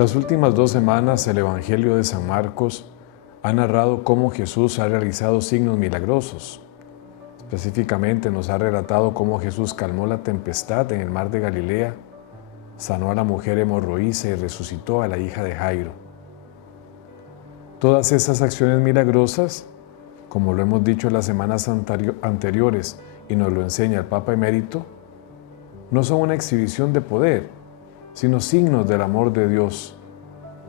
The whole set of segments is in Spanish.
Las últimas 2 semanas el Evangelio de San Marcos ha narrado cómo Jesús ha realizado signos milagrosos. Específicamente nos ha relatado cómo Jesús calmó la tempestad en el mar de Galilea, sanó a la mujer hemorroísa y resucitó a la hija de Jairo. Todas esas acciones milagrosas, como lo hemos dicho en las semanas anteriores y nos lo enseña el Papa Emérito, no son una exhibición de poder, sino signos del amor de Dios,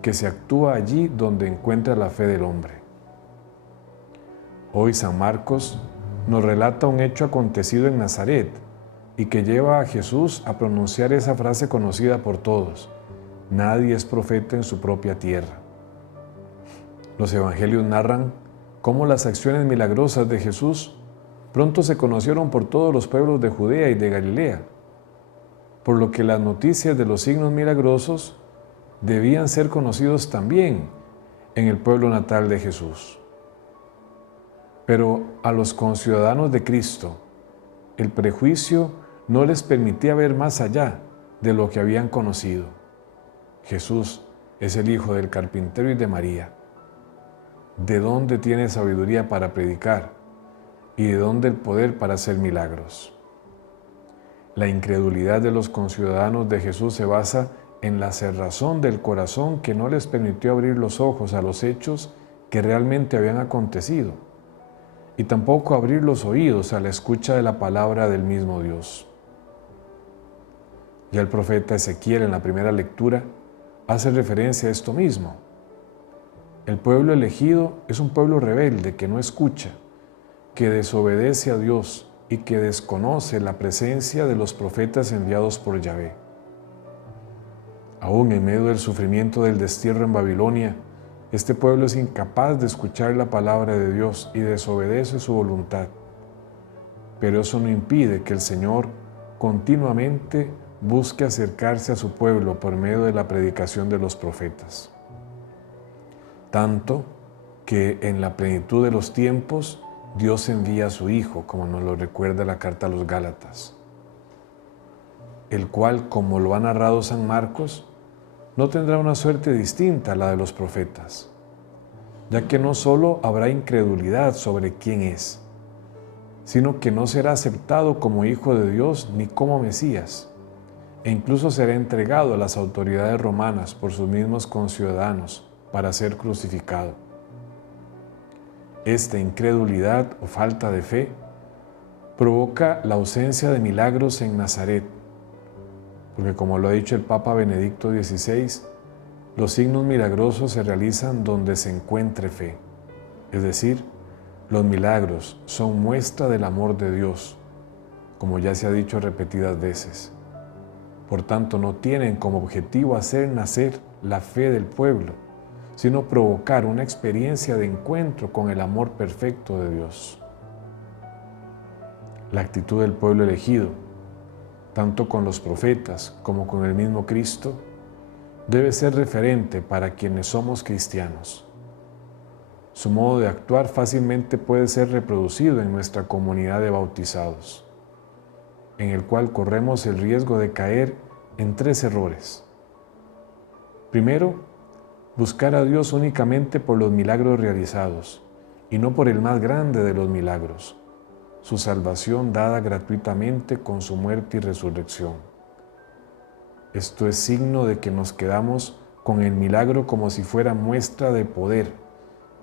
que se actúa allí donde encuentra la fe del hombre. Hoy San Marcos nos relata un hecho acontecido en Nazaret y que lleva a Jesús a pronunciar esa frase conocida por todos: nadie es profeta en su propia tierra. Los evangelios narran cómo las acciones milagrosas de Jesús pronto se conocieron por todos los pueblos de Judea y de Galilea, por lo que las noticias de los signos milagrosos debían ser conocidos también en el pueblo natal de Jesús. Pero a los conciudadanos de Cristo, el prejuicio no les permitía ver más allá de lo que habían conocido. Jesús es el hijo del carpintero y de María. ¿De dónde tiene sabiduría para predicar? ¿Y de dónde el poder para hacer milagros? La incredulidad de los conciudadanos de Jesús se basa en la cerrazón del corazón que no les permitió abrir los ojos a los hechos que realmente habían acontecido, y tampoco abrir los oídos a la escucha de la palabra del mismo Dios. Ya el profeta Ezequiel en la primera lectura hace referencia a esto mismo. El pueblo elegido es un pueblo rebelde que no escucha, que desobedece a Dios y que desconoce la presencia de los profetas enviados por Yahvé. Aún en medio del sufrimiento del destierro en Babilonia, este pueblo es incapaz de escuchar la palabra de Dios y desobedece su voluntad. Pero eso no impide que el Señor continuamente busque acercarse a su pueblo por medio de la predicación de los profetas. Tanto que en la plenitud de los tiempos, Dios envía a su Hijo, como nos lo recuerda la carta a los Gálatas, el cual, como lo ha narrado San Marcos, no tendrá una suerte distinta a la de los profetas, ya que no solo habrá incredulidad sobre quién es, sino que no será aceptado como Hijo de Dios ni como Mesías, e incluso será entregado a las autoridades romanas por sus mismos conciudadanos para ser crucificado. Esta incredulidad o falta de fe provoca la ausencia de milagros en Nazaret, porque como lo ha dicho el Papa Benedicto XVI, los signos milagrosos se realizan donde se encuentre fe. Es decir, los milagros son muestra del amor de Dios, como ya se ha dicho repetidas veces. Por tanto, no tienen como objetivo hacer nacer la fe del pueblo, sino provocar una experiencia de encuentro con el amor perfecto de Dios. La actitud del pueblo elegido, tanto con los profetas como con el mismo Cristo, debe ser referente para quienes somos cristianos. Su modo de actuar fácilmente puede ser reproducido en nuestra comunidad de bautizados, en el cual corremos el riesgo de caer en 3 errores. Primero, buscar a Dios únicamente por los milagros realizados y no por el más grande de los milagros, su salvación dada gratuitamente con su muerte y resurrección. Esto es signo de que nos quedamos con el milagro como si fuera muestra de poder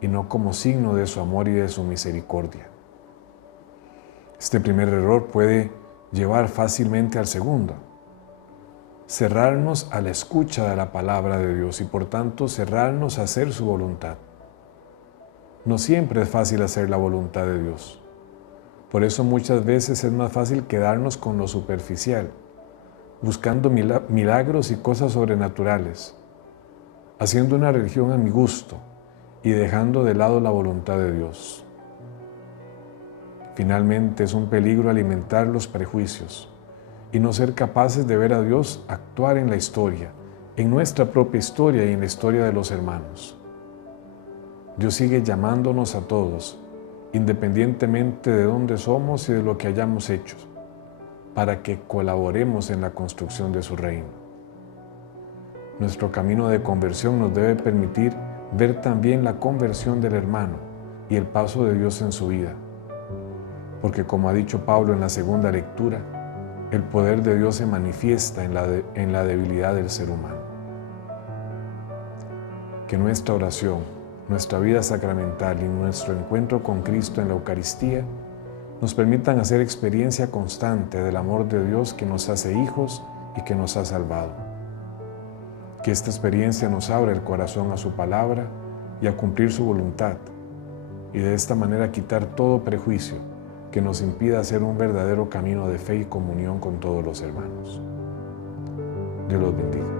y no como signo de su amor y de su misericordia. Este primer error puede llevar fácilmente al segundo: cerrarnos a la escucha de la palabra de Dios y por tanto cerrarnos a hacer su voluntad. No siempre es fácil hacer la voluntad de Dios. Por eso muchas veces es más fácil quedarnos con lo superficial, buscando milagros y cosas sobrenaturales, haciendo una religión a mi gusto y dejando de lado la voluntad de Dios. Finalmente es un peligro alimentar los prejuicios y no ser capaces de ver a Dios actuar en la historia, en nuestra propia historia y en la historia de los hermanos. Dios sigue llamándonos a todos, independientemente de dónde somos y de lo que hayamos hecho, para que colaboremos en la construcción de su reino. Nuestro camino de conversión nos debe permitir ver también la conversión del hermano y el paso de Dios en su vida. Porque como ha dicho Pablo en la segunda lectura, el poder de Dios se manifiesta en la debilidad del ser humano. Que nuestra oración, nuestra vida sacramental y nuestro encuentro con Cristo en la Eucaristía nos permitan hacer experiencia constante del amor de Dios que nos hace hijos y que nos ha salvado. Que esta experiencia nos abra el corazón a su palabra y a cumplir su voluntad, y de esta manera quitar todo prejuicio que nos impida hacer un verdadero camino de fe y comunión con todos los hermanos. Dios los bendiga.